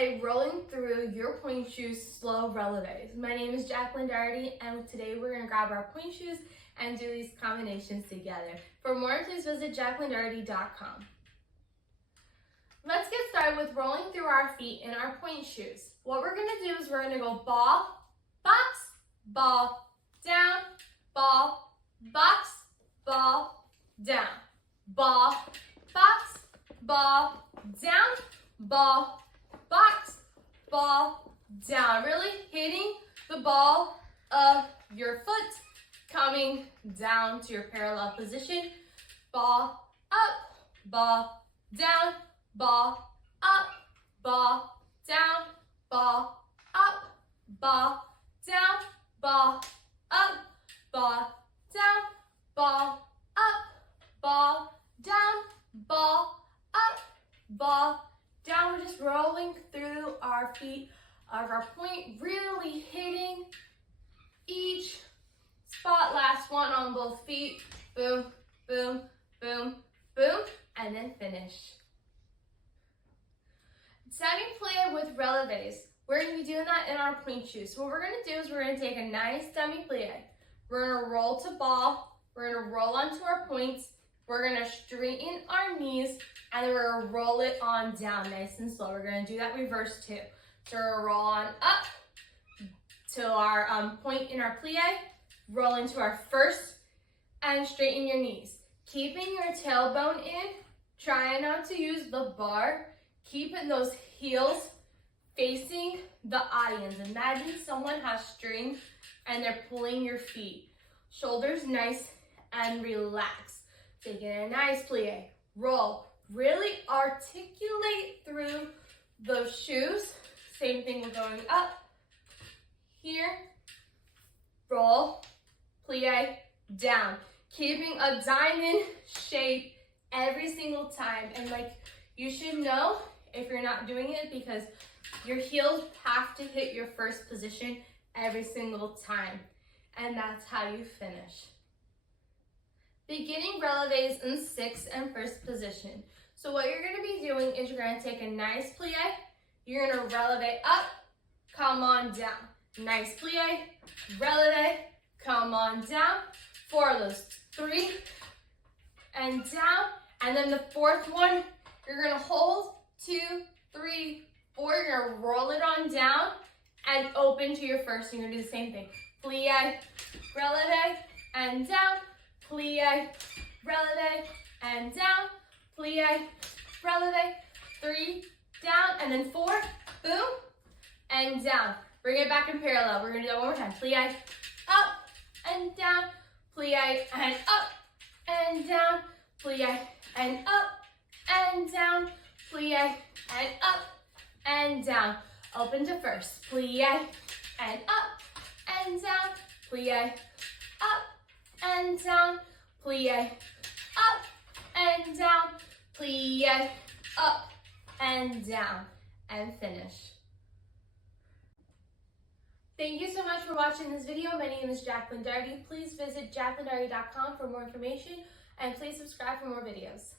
play rolling through your pointe shoes slow releves. My name is Jacklyn Dougherty, and today we're going to grab our pointe shoes and do these combinations together. For more, please visit jacklyndougherty.com. Let's get started with rolling through our feet in our pointe shoes. What we're going to do is we're going to go ball, box, ball, down, ball, box, ball, down, ball, box, ball, down, ball, box, ball, down. Really hitting the ball of your foot, coming down to your parallel position. Ball up, ball down, ball up, ball down, ball up, ball down, ball up, ball down, ball up, ball down, ball up, ball down. We're just rolling through our feet of our pointe, really hitting each spot. Last one on both feet. Boom, boom, boom, boom, and then finish. Demi-plie with releves. We're going to be doing that in our pointe shoes. So what we're going to do is we're going to take a nice demi-plie. We're going to roll to ball. We're going to roll onto our pointes. We're going to straighten our knees, and then we're going to roll it on down nice and slow. We're going to do that reverse too. So we're going to roll on up to our point in our plie, roll into our first, and straighten your knees. Keeping your tailbone in, trying not to use the bar, keeping those heels facing the audience. Imagine someone has string and they're pulling your feet. Shoulders nice and relaxed. Taking a nice plie, roll, really articulate through those shoes. Same thing, we're going up, here, roll, plie, down. Keeping a diamond shape every single time. And like, you should know if you're not doing it because your heels have to hit your first position every single time. And that's how you finish. Beginning releves in 6th and 1st position. So what you're going to be doing is you're going to take a nice plie, you're going to releve up, come on down. Nice plie, releve, come on down. 4 of those, 3, and down. And then the 4th one, you're going to hold, 2, 3, 4. You're going to roll it on down and open to your first. You're going to do the same thing. Plie, releve, and down. Plie, releve, and down. Plie, releve, 3, down, and then 4, boom, and down. Bring it back in parallel. We're gonna do that one more time. Plie, up, and down. Plie, and up, and down. Plie, and up, and down. Plie, and up, and down. Open to first. Plie, and up, and down. Plie, up, and down, plie, up, and down, plie, up, and down, and finish. Thank you so much for watching this video. My name is Jacklyn Dougherty. Please visit jacklyndougherty.com for more information, and please subscribe for more videos.